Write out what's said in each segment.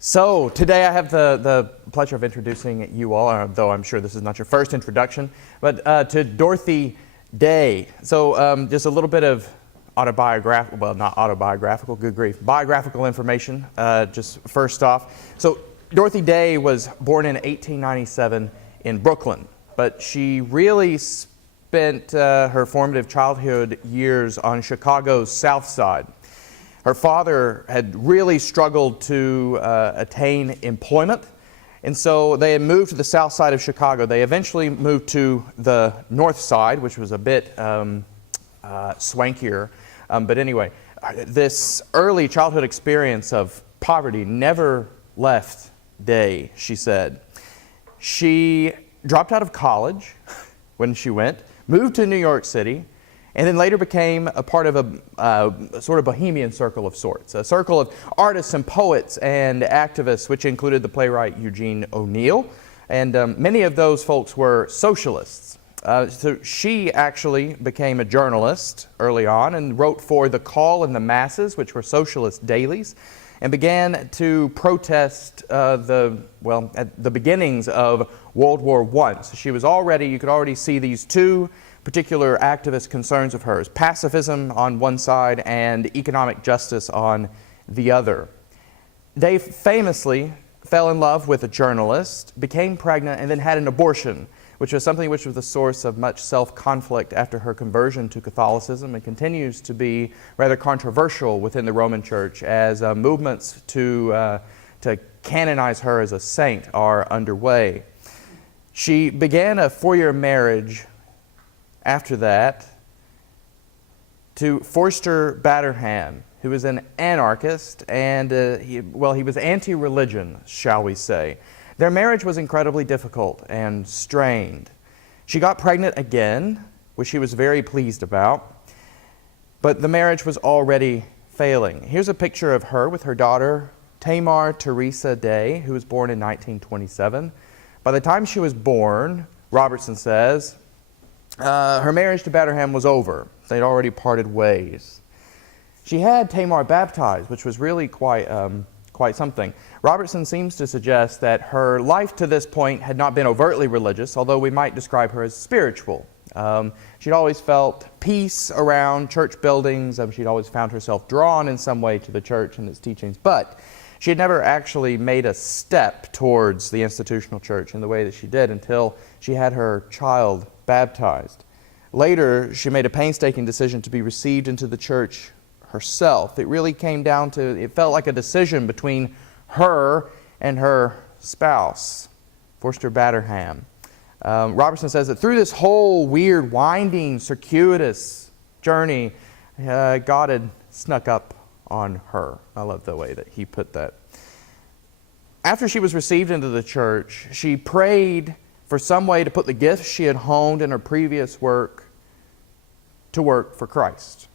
So today I have the pleasure of introducing you all, though I'm sure this is not your first introduction, but to Dorothy Day. So just a little bit of autobiographical, well, not autobiographical, good grief, biographical information, just first off. So Dorothy Day was born in 1897 in Brooklyn, but she really spent her formative childhood years on Chicago's South Side. Her father had really struggled to attain employment, and so they had moved to the south side of Chicago. They eventually moved to the north side, which was a bit swankier. But anyway, this early childhood experience of poverty never left Day, she said. She dropped out of college when she went, moved to New York City, and then later became a part of a sort of bohemian circle of sorts, a circle of artists and poets and activists, which included the playwright Eugene O'Neill, and many of those folks were socialists. So she actually became a journalist early on and wrote for The Call and the Masses, which were socialist dailies, and began to protest at the beginnings of World War I. So she was you could already see these two particular activist concerns of hers, pacifism on one side and economic justice on the other. They famously fell in love with a journalist, became pregnant, and then had an abortion, which was something which was the source of much self-conflict after her conversion to Catholicism, and continues to be rather controversial within the Roman Church as movements to canonize her as a saint are underway. She began a 4-year marriage after that to Forster Batterham, who was an anarchist, and he was anti-religion, shall we say. Their marriage was incredibly difficult and strained. She got pregnant again, which she was very pleased about, but the marriage was already failing. Here's a picture of her with her daughter, Tamar Teresa Day, who was born in 1927. By the time she was born, Robertson says, her marriage to Batterham was over. They'd already parted ways. She had Tamar baptized, which was really quite something. Robertson seems to suggest that her life to this point had not been overtly religious, although we might describe her as spiritual. She'd always felt peace around church buildings. She'd always found herself drawn in some way to the church and its teachings, but she had never actually made a step towards the institutional church in the way that she did until she had her child baptized. Later, she made a painstaking decision to be received into the church herself. It really came down to, it felt like a decision between her and her spouse, Forster Batterham. Robertson says that through this whole weird, winding, circuitous journey, God had snuck up on her. I love the way that he put that. After she was received into the church, she prayed for some way to put the gifts she had honed in her previous work to work for Christ.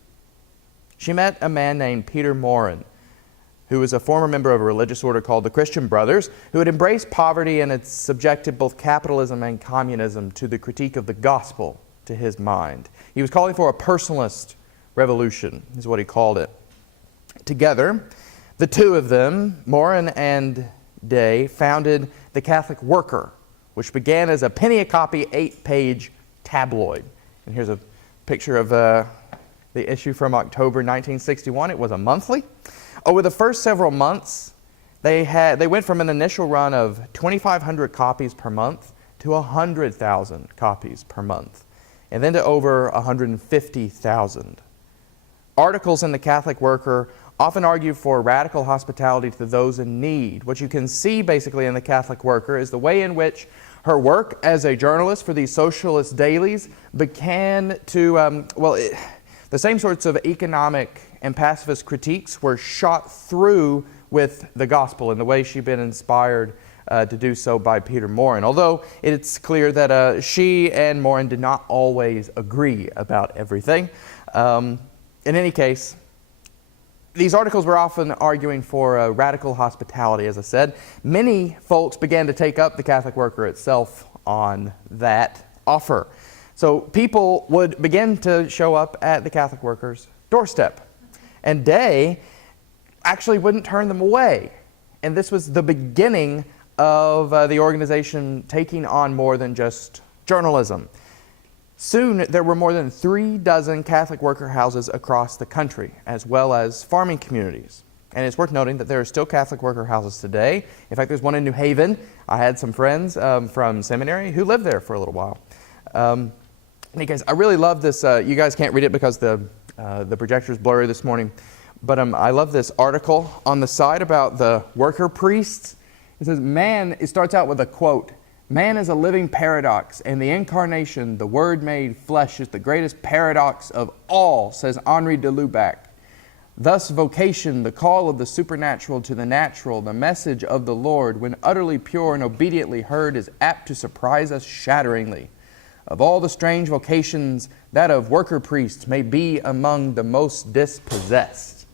She met a man named Peter Morin, who was a former member of a religious order called the Christian Brothers, who had embraced poverty and had subjected both capitalism and communism to the critique of the gospel, to his mind. He was calling for a personalist revolution, is what he called it. Together, the two of them, Morin and Day, founded the Catholic Worker, which began as a penny-a-copy, 8-page tabloid. And here's a picture of the issue from October 1961. It was a monthly. Over the first several months, they went from an initial run of 2,500 copies per month to 100,000 copies per month, and then to over 150,000. Articles in the Catholic Worker often argue for radical hospitality to those in need. What you can see basically in the Catholic Worker is the way in which her work as a journalist for these socialist dailies began to, the same sorts of economic and pacifist critiques were shot through with the gospel in the way she'd been inspired to do so by Peter Morin. Although it's clear that she and Morin did not always agree about everything. In any case, these articles were often arguing for radical hospitality, as I said. Many folks began to take up the Catholic Worker itself on that offer. So people would begin to show up at the Catholic Worker's doorstep. And Day actually wouldn't turn them away. And this was the beginning of the organization taking on more than just journalism. Soon, there were more than 36 Catholic worker houses across the country, as well as farming communities. And it's worth noting that there are still Catholic worker houses today. In fact, there's one in New Haven. I had some friends from seminary who lived there for a little while. In any case, I really love this. You guys can't read it because the projector's blurry this morning. But I love this article on the side about the worker priests. It says, it starts out with a quote. Man is a living paradox, and the incarnation, the Word made flesh, is the greatest paradox of all, says Henri de Lubac. Thus vocation, the call of the supernatural to the natural, the message of the Lord, when utterly pure and obediently heard, is apt to surprise us shatteringly. Of all the strange vocations, that of worker priests may be among the most dispossessed.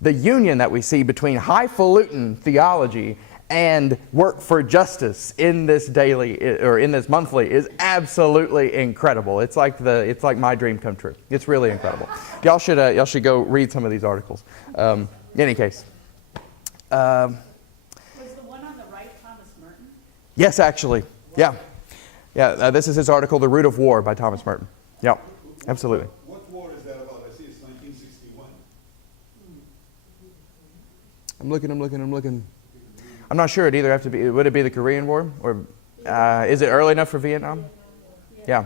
The union that we see between highfalutin theology and work for justice in this daily or in this monthly is absolutely incredible. It's like my dream come true. It's really incredible. Y'all should go read some of these articles. In any case, was the one on the right Thomas Merton? Yes, actually, yeah. This is his article, "The Root of War" by Thomas Merton. Yeah, absolutely. What war is that about? I see it's 1961. I'm looking. I'm not sure. It'd either have to be. Would it be the Korean War, or is it early enough for Vietnam? Yeah.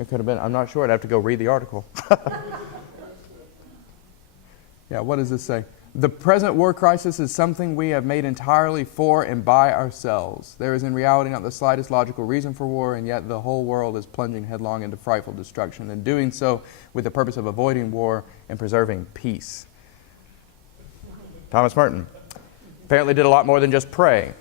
It could have been. I'm not sure. I'd have to go read the article. Yeah. What does this say? The present war crisis is something we have made entirely for and by ourselves. There is in reality not the slightest logical reason for war, and yet the whole world is plunging headlong into frightful destruction, and doing so with the purpose of avoiding war and preserving peace. Thomas Merton apparently did a lot more than just pray.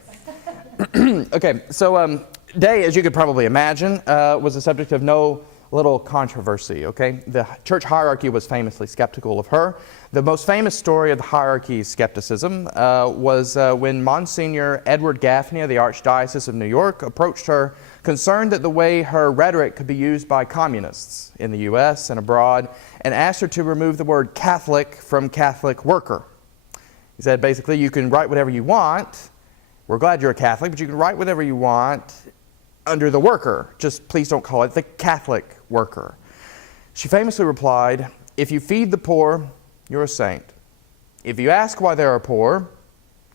Okay, so Day, as you could probably imagine, was the subject of no little controversy, okay? The church hierarchy was famously skeptical of her. The most famous story of the hierarchy's skepticism was when Monsignor Edward Gaffney of the Archdiocese of New York approached her, concerned that the way her rhetoric could be used by communists in the U.S. and abroad, and asked her to remove the word Catholic from Catholic worker. He said, basically, you can write whatever you want. We're glad you're a Catholic, but you can write whatever you want under the worker. Just please don't call it the Catholic worker. She famously replied, if you feed the poor, you're a saint. If you ask why they are poor,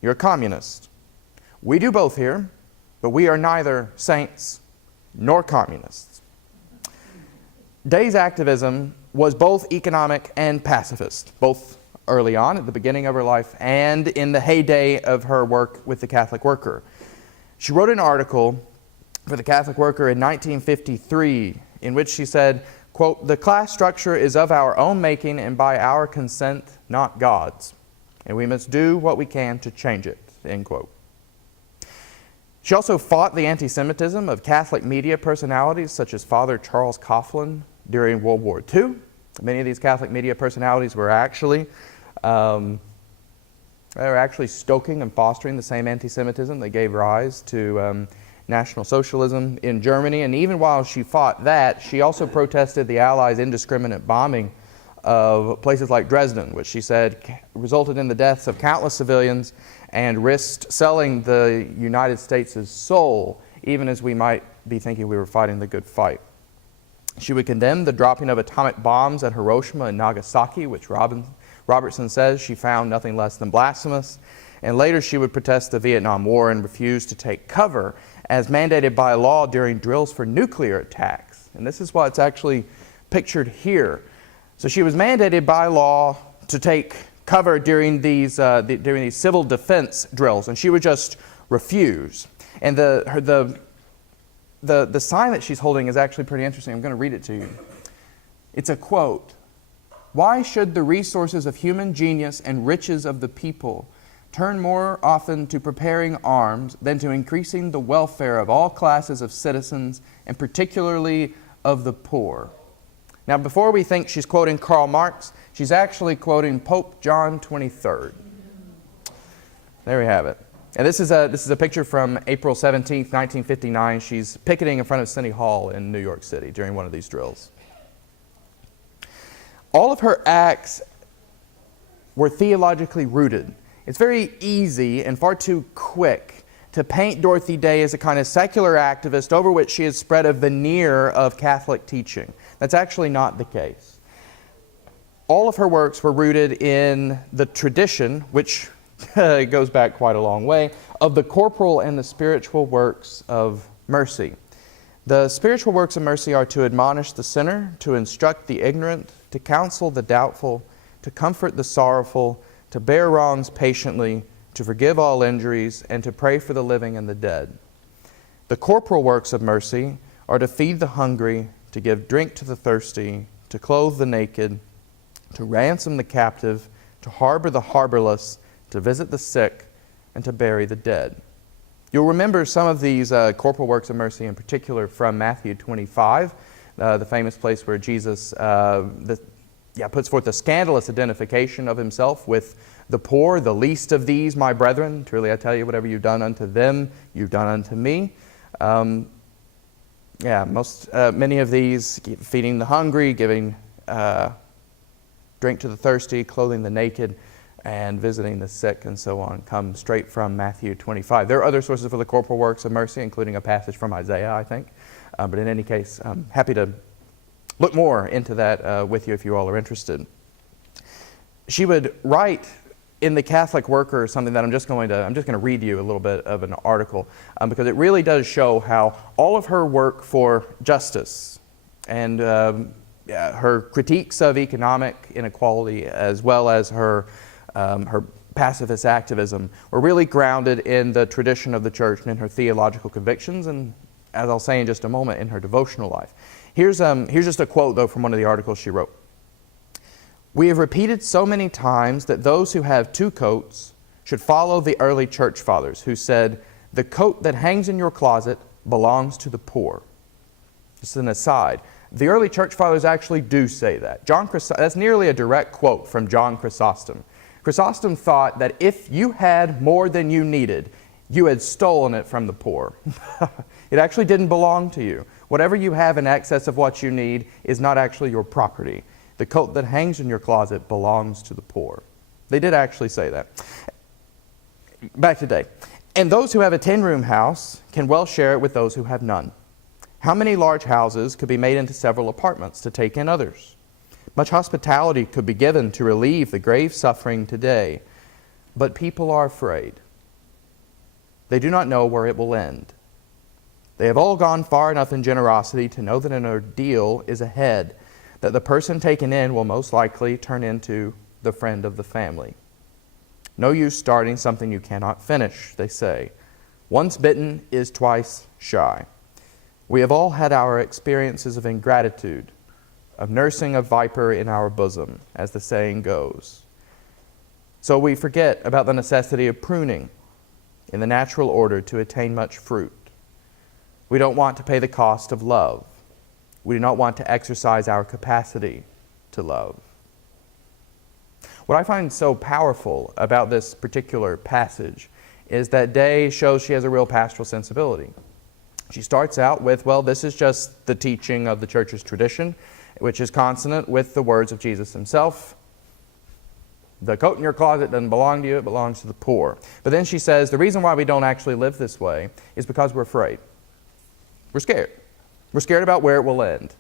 you're a communist. We do both here, but we are neither saints nor communists. Day's activism was both economic and pacifist, both early on at the beginning of her life and in the heyday of her work with the Catholic Worker. She wrote an article for the Catholic Worker in 1953 in which she said, quote, the class structure is of our own making and by our consent, not God's, and we must do what we can to change it, end quote. She also fought the anti-Semitism of Catholic media personalities such as Father Charles Coughlin during World War II. Many of these Catholic media personalities were actually stoking and fostering the same anti-Semitism that gave rise to National Socialism in Germany. And even while she fought that, she also protested the Allies' indiscriminate bombing of places like Dresden, which she said resulted in the deaths of countless civilians and risked selling the United States' soul, even as we might be thinking we were fighting the good fight. She would condemn the dropping of atomic bombs at Hiroshima and Nagasaki, which Robertson says she found nothing less than blasphemous. And later she would protest the Vietnam War and refuse to take cover as mandated by law during drills for nuclear attacks. And this is what's actually pictured here. So she was mandated by law to take cover during these civil defense drills, and she would just refuse. And the sign that she's holding is actually pretty interesting. I'm going to read it to you. It's a quote. Why should the resources of human genius and riches of the people turn more often to preparing arms than to increasing the welfare of all classes of citizens, and particularly of the poor? Now, before we think she's quoting Karl Marx, she's actually quoting Pope John XXIII. There we have it. And this is a picture from April 17th, 1959. She's picketing in front of City Hall in New York City during one of these drills. All of her acts were theologically rooted. It's very easy and far too quick to paint Dorothy Day as a kind of secular activist over which she has spread a veneer of Catholic teaching. That's actually not the case. All of her works were rooted in the tradition, which goes back quite a long way, of the corporal and the spiritual works of mercy. The spiritual works of mercy are to admonish the sinner, to instruct the ignorant, to counsel the doubtful, to comfort the sorrowful, to bear wrongs patiently, to forgive all injuries, and to pray for the living and the dead. The corporal works of mercy are to feed the hungry, to give drink to the thirsty, to clothe the naked, to ransom the captive, to harbor the harborless, to visit the sick, and to bury the dead. You'll remember some of these corporal works of mercy in particular from Matthew 25, the famous place where Jesus puts forth a scandalous identification of himself with the poor, the least of these, my brethren. Truly I tell you, whatever you've done unto them, you've done unto me. Many of these, feeding the hungry, giving drink to the thirsty, clothing the naked, and visiting the sick, and so on, come straight from Matthew 25. There are other sources for the corporal works of mercy, including a passage from Isaiah, I think. But in any case, I'm happy to look more into that with you if you all are interested. She would write in the Catholic Worker something that I'm just going to read you a little bit of an article because it really does show how all of her work for justice and her critiques of economic inequality, as well as her pacifist activism, were really grounded in the tradition of the Church and in her theological convictions, and as I'll say in just a moment, in her devotional life. Here's just a quote, though, from one of the articles she wrote. "We have repeated so many times that those who have two coats should follow the early church fathers who said, 'The coat that hangs in your closet belongs to the poor.'" Just an aside. The early church fathers actually do say that. That's nearly a direct quote from John Chrysostom. Chrysostom thought that if you had more than you needed, you had stolen it from the poor. It actually didn't belong to you. Whatever you have in excess of what you need is not actually your property. The coat that hangs in your closet belongs to the poor. They did actually say that. Back today. "And those who have a 10-room house can well share it with those who have none. How many large houses could be made into several apartments to take in others? Much hospitality could be given to relieve the grave suffering today. But people are afraid. They do not know where it will end. They have all gone far enough in generosity to know that an ordeal is ahead, that the person taken in will most likely turn into the friend of the family. No use starting something you cannot finish, they say. Once bitten is twice shy. We have all had our experiences of ingratitude, of nursing a viper in our bosom, as the saying goes. So we forget about the necessity of pruning in the natural order to attain much fruit. We don't want to pay the cost of love. We do not want to exercise our capacity to love." What I find so powerful about this particular passage is that Day shows she has a real pastoral sensibility. She starts out with, well, this is just the teaching of the Church's tradition, which is consonant with the words of Jesus himself. The coat in your closet doesn't belong to you, it belongs to the poor. But then she says, the reason why we don't actually live this way is because we're afraid. We're scared. We're scared about where it will end.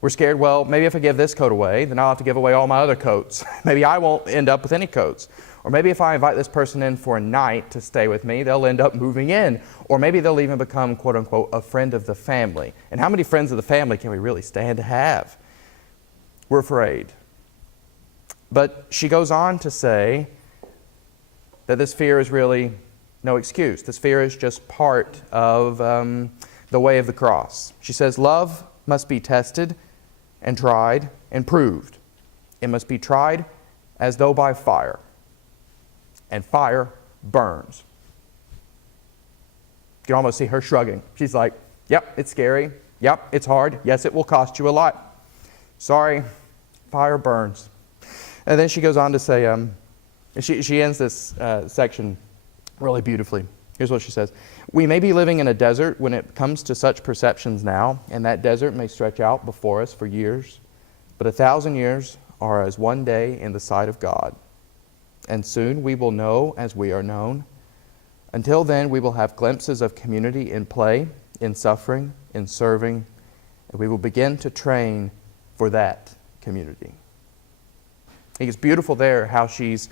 We're scared, well, maybe if I give this coat away, then I'll have to give away all my other coats. Maybe I won't end up with any coats. Or maybe if I invite this person in for a night to stay with me, they'll end up moving in. Or maybe they'll even become, quote unquote, a friend of the family. And how many friends of the family can we really stand to have? We're afraid. But she goes on to say that this fear is really no excuse. This fear is just part of the way of the cross. She says, love must be tested and tried and proved. It must be tried as though by fire. And fire burns. You can almost see her shrugging. She's like, yep, it's scary. Yep, it's hard. Yes, it will cost you a lot. Sorry, fire burns. And then she goes on to say, she ends this section really beautifully. Here's what she says. We may be living in a desert when it comes to such perceptions now, and that desert may stretch out before us for years, but 1,000 years are as one day in the sight of God. and soon we will know as we are known. Until then, we will have glimpses of community in play, in suffering, in serving, and we will begin to train for that community. I think it's beautiful there how she's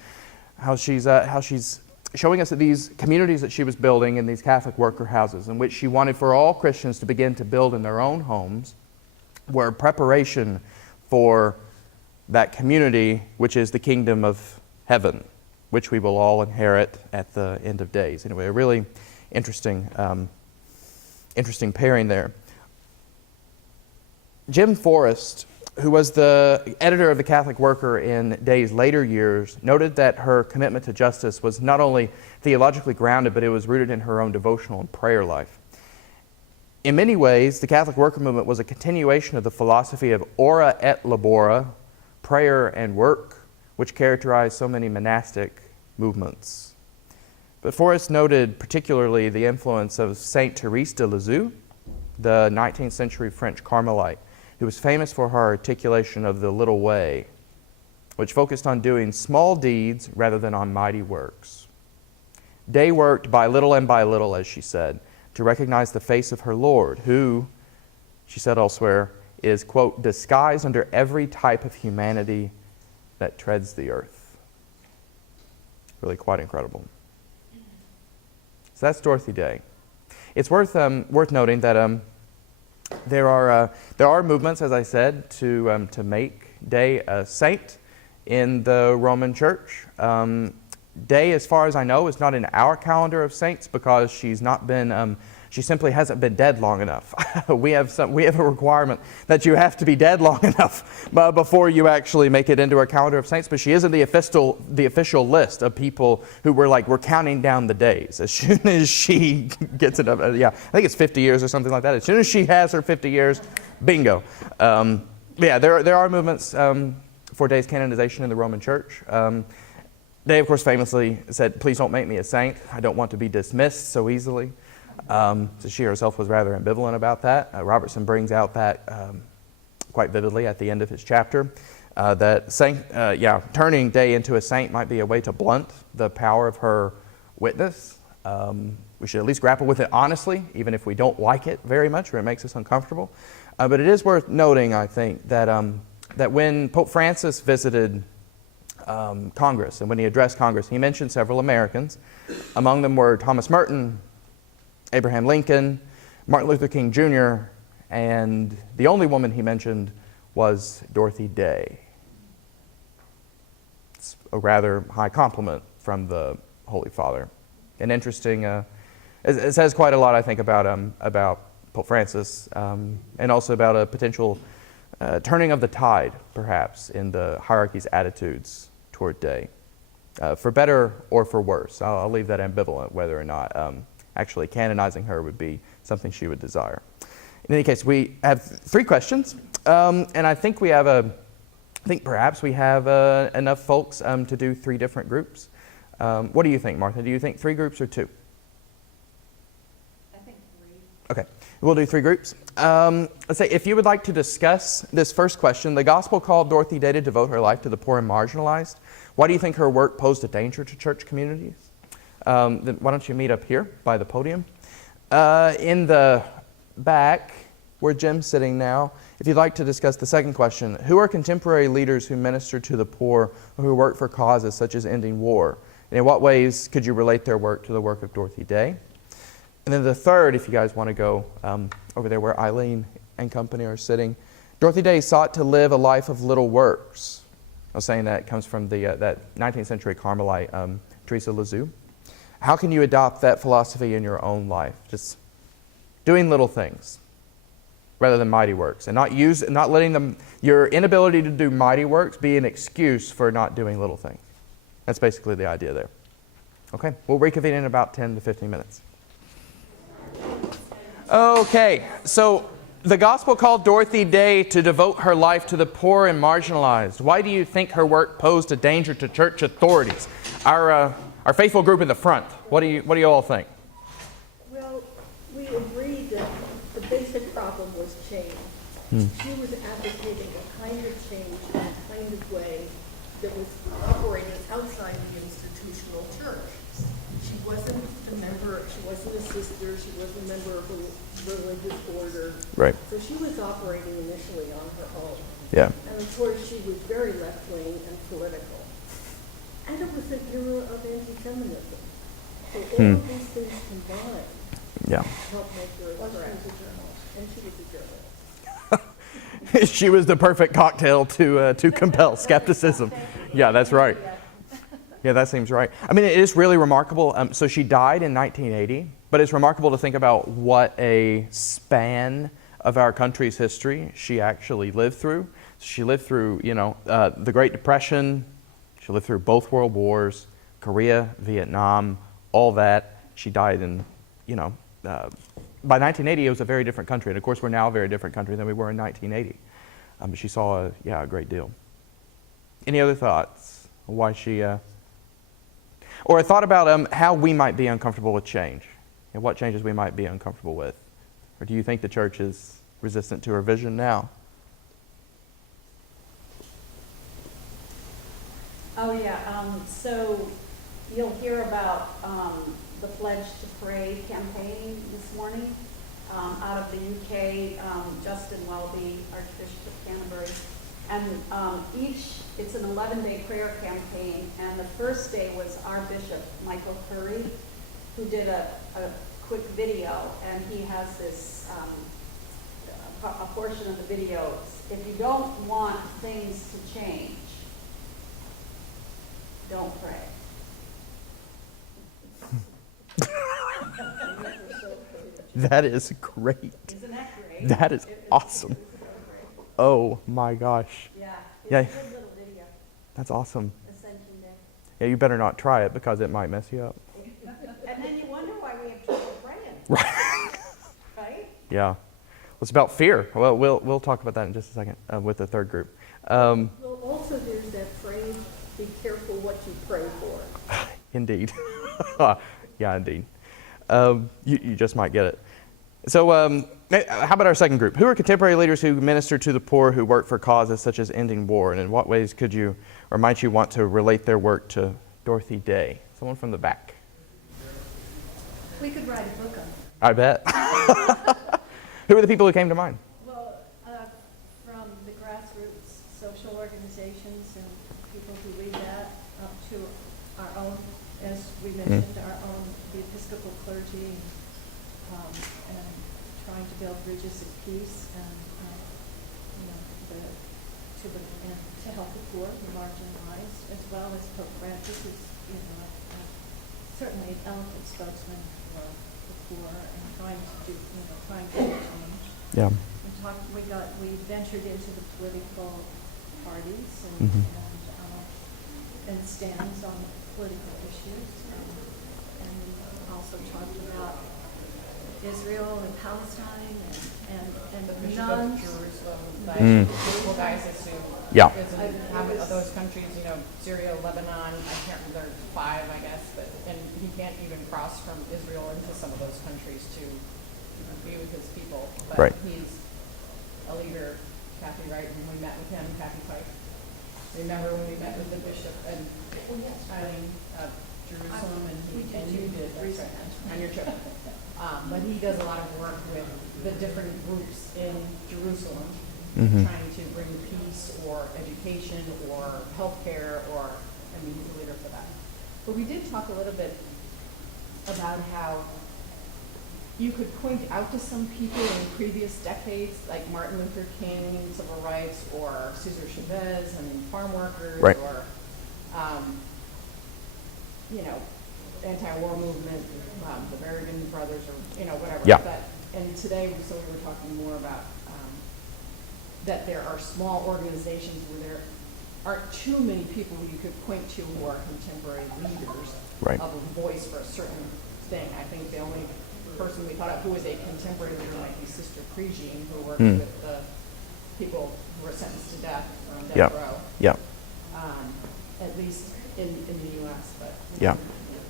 showing us that these communities that she was building in these Catholic worker houses, in which she wanted for all Christians to begin to build in their own homes, were preparation for that community, which is the kingdom of heaven, which we will all inherit at the end of days. Anyway, a really interesting pairing there. Jim Forrest, who was the editor of the Catholic Worker in Day's later years, noted that her commitment to justice was not only theologically grounded, but it was rooted in her own devotional and prayer life. In many ways, the Catholic Worker movement was a continuation of the philosophy of ora et labora, prayer and work, which characterized so many monastic movements. But Forrest noted particularly the influence of Saint Therese de Lisieux, the 19th century French Carmelite, who was famous for her articulation of the little way, which focused on doing small deeds rather than on mighty works. Day worked by little and by little, as she said, to recognize the face of her Lord, who, she said elsewhere, is, quote, disguised under every type of humanity that treads the earth. Really quite incredible. So that's Dorothy Day. It's worth noting that there are movements, as I said, to make Day a saint in the Roman Church. Day, as far as I know, is not in our calendar of saints because she's not been. She simply hasn't been dead long enough. We have a requirement that you have to be dead long enough before you actually make it into our calendar of saints. But she is in the official list of people who we're counting down the days as soon as she gets it up. I think it's 50 years or something like that. As soon as she has her 50 years, bingo. There are movements for Day's canonization in the Roman Church. Day, of course, famously said, "Please don't make me a saint. I don't want to be dismissed so easily." So she herself was rather ambivalent about that. Robertson brings out that quite vividly at the end of his chapter, that turning Day into a saint might be a way to blunt the power of her witness. We should at least grapple with it honestly, even if we don't like it very much or it makes us uncomfortable. But it is worth noting, I think, that when Pope Francis visited Congress, and when he addressed Congress, he mentioned several Americans. Among them were Thomas Merton, Abraham Lincoln, Martin Luther King Jr., and the only woman he mentioned was Dorothy Day. It's a rather high compliment from the Holy Father. An interesting, it says quite a lot, I think, about Pope Francis, and also about a potential turning of the tide, perhaps, in the hierarchy's attitudes toward Day, for better or for worse. I'll leave that ambivalent whether or not actually canonizing her would be something she would desire. In any case, we have 3 questions, and I think perhaps we have enough folks to do 3 different groups. What do you think, Martha? Do you think 3 groups or 2? I think 3. Okay, we'll do 3 groups. Let's say if you would like to discuss this first question, the Gospel called Dorothy Day to devote her life to the poor and marginalized. Why do you think her work posed a danger to church communities? Then why don't you meet up here by the podium? In the back, where Jim's sitting now, if you'd like to discuss the second question, who are contemporary leaders who minister to the poor or who work for causes such as ending war? And in what ways could you relate their work to the work of Dorothy Day? And then the third, if you guys want to go over there where Eileen and company are sitting, Dorothy Day sought to live a life of little works. I was saying that comes from that 19th century Carmelite, Therese de Lisieux. How can you adopt that philosophy in your own life? Just doing little things rather than mighty works, and not letting your inability to do mighty works be an excuse for not doing little things. That's basically the idea there. Okay, we'll reconvene in about 10 to 15 minutes. Okay, so the Gospel called Dorothy Day to devote her life to the poor and marginalized. Why do you think her work posed a danger to church authorities? Our faithful group in the front, what do you all think? Well, we agreed that the basic problem was change. She was advocating a kind of change in a kind of way that was operating outside the She wasn't a sister. She wasn't a member of a religious order. Right. So she was operating initially on her own. Yeah. And of course, she was very left-wing and political. And it was an era of anti-feminism. So all of these things combined Yeah. helped make her a threat. And she was a journalist. She was the perfect cocktail to compel skepticism. Yeah, that's right. Yeah, that seems right. I mean, it is really remarkable. So she died in 1980, but it's remarkable to think about what a span of our country's history she actually lived through. She lived through, the Great Depression. She lived through both World Wars, Korea, Vietnam, all that. She died in, by 1980, it was a very different country. And of course, we're now a very different country than we were in 1980. But she saw, a great deal. Any other thoughts? Why she, or a thought about how we might be uncomfortable with change? And what changes we might be uncomfortable with? Or do you think the church is resistant to her vision now? Oh, yeah. So you'll hear about the Pledge to Pray campaign this morning out of the UK, Justin Welby, Archbishop of Canterbury. And it's an 11-day prayer campaign, and the first day was our bishop, Michael Curry, who did a quick video, and he has this, a portion of the video. If you don't want things to change, don't pray. That is great. Isn't that great? That is awesome. Oh my gosh. Yeah, it's Yeah. a good little video, That's awesome. Ascension Day. Yeah, you better not try it because it might mess you up. And then you wonder why we have trouble praying. Right. Right? Yeah. Well, it's about fear. Well, we'll talk about that in just a second with the third group. Well, also there's that phrase, be careful what you pray for. Indeed. Yeah, indeed. You just might get it. So how about our second group? Who are contemporary leaders who minister to the poor, who work for causes such as ending war? And in what ways could you, or might you want to relate their work to Dorothy Day? Someone from the back. We could write a book on it. I bet. Who are the people who came to mind? Well, from the grassroots social organizations and people who lead that up to our own, as we mentioned, our own, the Episcopal clergy, and trying to build bridges of peace and, to help the poor, the marginalized, as well as Pope Francis, who's, certainly an eloquent spokesman for the poor and trying to do change. Yeah. We ventured into the political parties and stands on political issues, and we also talked about Israel and Palestine and The Bishop nuns. of Jerusalem, Mm. well, guys assume. Yeah. How many of those countries, Syria, Lebanon, I can't remember, there's 5, I guess, and he can't even cross from Israel into some of those countries to be with his people. But Right. he's a leader, Kathy Wright, when we met with him, Kathy Pike. Remember when we met with the bishop and Eileen of Jerusalem, and you did, that's right, on your trip. But he does a lot of work with the different groups in Jerusalem, trying to bring peace or education or healthcare he's a leader for that. But we did talk a little bit about how you could point out to some people in previous decades, like Martin Luther King, civil rights, or Cesar Chavez and farm workers, Right. or anti-war movement, the American brothers, or whatever. Yeah. And today, we were talking more about that there are small organizations where there aren't too many people who you could point to who are contemporary leaders Right. of a voice for a certain thing. I think the only person we thought of who was a contemporary leader might be Sister Prejean, who worked with the people who were sentenced to death on death Yeah. row, Yeah. at least in the U.S. But Yeah.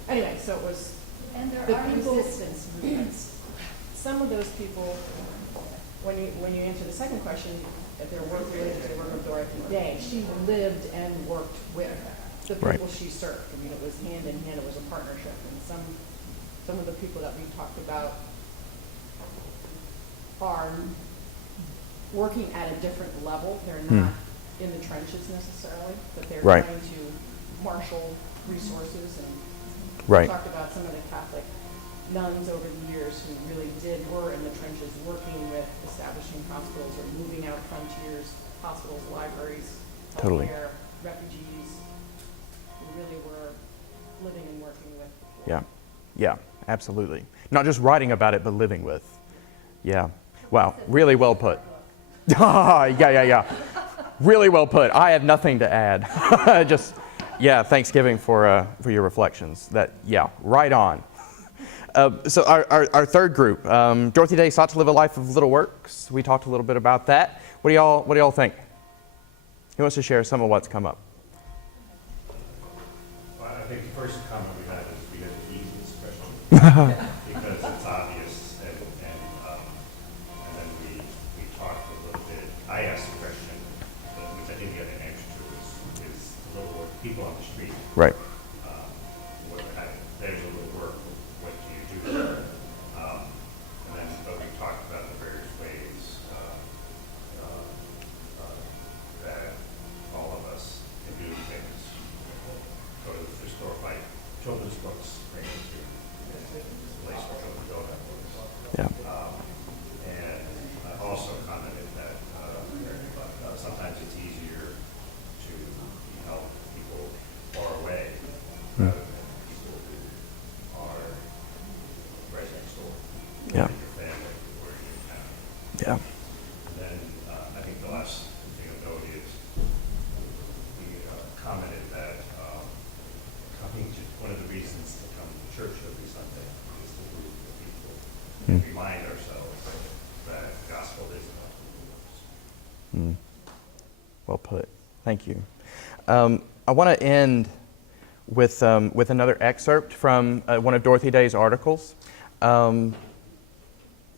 anyway, so it was And there the are people. resistance movements. Some of those people, when you answer the second question, if their work related to the work of Dorothy Day, she lived and worked with the people Right. she served. I mean, it was hand in hand. It was a partnership, and some some of the people that we talked about are working at a different level. They're not in the trenches necessarily, but they're Right. trying to marshal resources. And Right. we talked about some of the Catholic nuns over the years who really were in the trenches working with establishing hospitals or moving out frontiers, hospitals, libraries, Totally. healthcare, refugees, who really were living and working with. Yeah. Yeah, absolutely. Not just writing about it, but living with. Yeah. Wow. Really well put. Yeah. Really well put. I have nothing to add. Just, yeah, Thanksgiving for your reflections. Right on. So our third group, Dorothy Day sought to live a life of little works. We talked a little bit about that. What do y'all think? Who wants to share some of what's come up? Well, I think the first comment we had is we had to ease this question because it's obvious, and then we talked a little bit. I asked a question, which I didn't get an answer to, is the little work, people on the street. Right. There's a little work. What do you do? But we talked about the various ways that all of us can do things. Go to the store, buy children's books, bring them to a place where children don't have books. Yeah. And I also commented that sometimes it's easier to help people far away rather than people who are right next door. Yeah. Your family or your town. Yeah. And then I think the last thing of note is we commented that coming to, one of the reasons to come to church every Sunday is to move the people and remind ourselves that gospel is about the works. Well put. Thank you. I want to end with another excerpt from one of Dorothy Day's articles.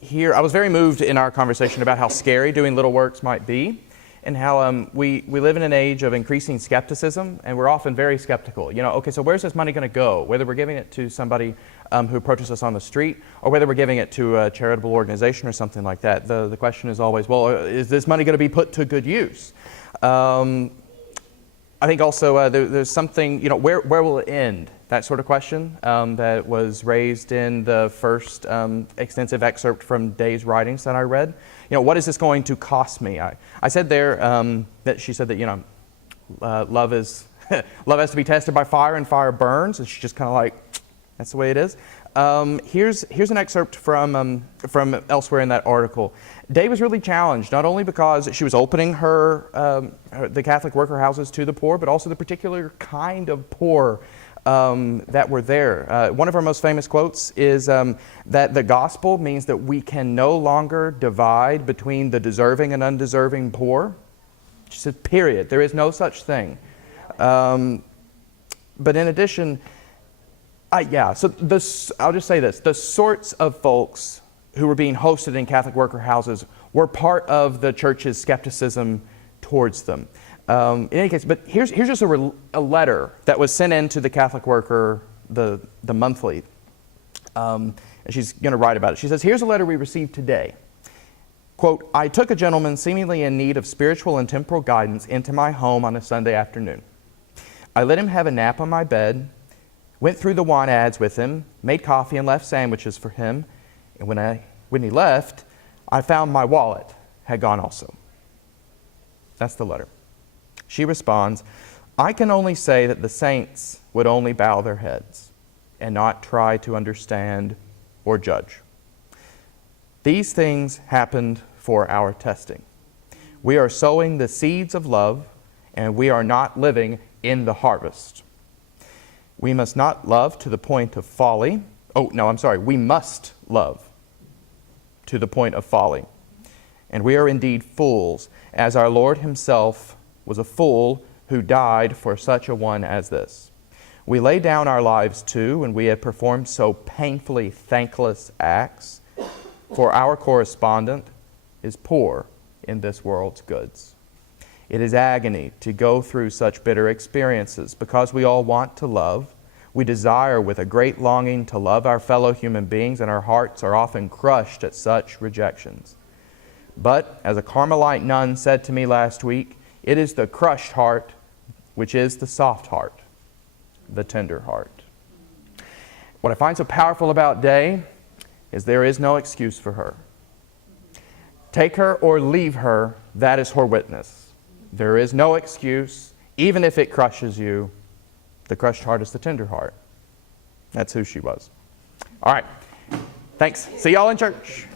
Here, I was very moved in our conversation about how scary doing little works might be, and how we live in an age of increasing skepticism, and we're often very skeptical. Okay, so where's this money going to go? Whether we're giving it to somebody who approaches us on the street, or whether we're giving it to a charitable organization or something like that. The question is always, well, is this money going to be put to good use? I think also there's something, where will it end? That sort of question that was raised in the first extensive excerpt from Day's writings that I read. What is this going to cost me? I said there that she said that, love is love has to be tested by fire, and fire burns. And she's just kind of like, that's the way it is. Here's an excerpt from elsewhere in that article. Day was really challenged, not only because she was opening the Catholic worker houses to the poor, but also the particular kind of poor that were there. One of her most famous quotes is that the gospel means that we can no longer divide between the deserving and undeserving poor. She said, period. There is no such thing. But in addition, I'll just say this. The sorts of folks who were being hosted in Catholic worker houses were part of the church's skepticism towards them. In any case, but here's just a letter that was sent in to the Catholic worker, the monthly. And she's going to write about it. She says, here's a letter we received today. Quote, I took a gentleman seemingly in need of spiritual and temporal guidance into my home on a Sunday afternoon. I let him have a nap on my bed, went through the want ads with him, made coffee and left sandwiches for him. And when he left, I found my wallet had gone also. That's the letter. She responds, I can only say that the saints would only bow their heads and not try to understand or judge. These things happened for our testing. We are sowing the seeds of love, and we are not living in the harvest. We must not love to the point of folly. We must love to the point of folly. And we are indeed fools, as our Lord himself was a fool who died for such a one as this. We lay down our lives too, when we have performed so painfully thankless acts, for our correspondent is poor in this world's goods. It is agony to go through such bitter experiences, because we all want to love, We desire with a great longing to love our fellow human beings, and our hearts are often crushed at such rejections. But, as a Carmelite nun said to me last week, it is the crushed heart which is the soft heart, the tender heart. What I find so powerful about Day is there is no excuse for her. Take her or leave her, that is her witness. There is no excuse, even if it crushes you. The crushed heart is the tender heart. That's who she was. All right. Thanks. See y'all in church.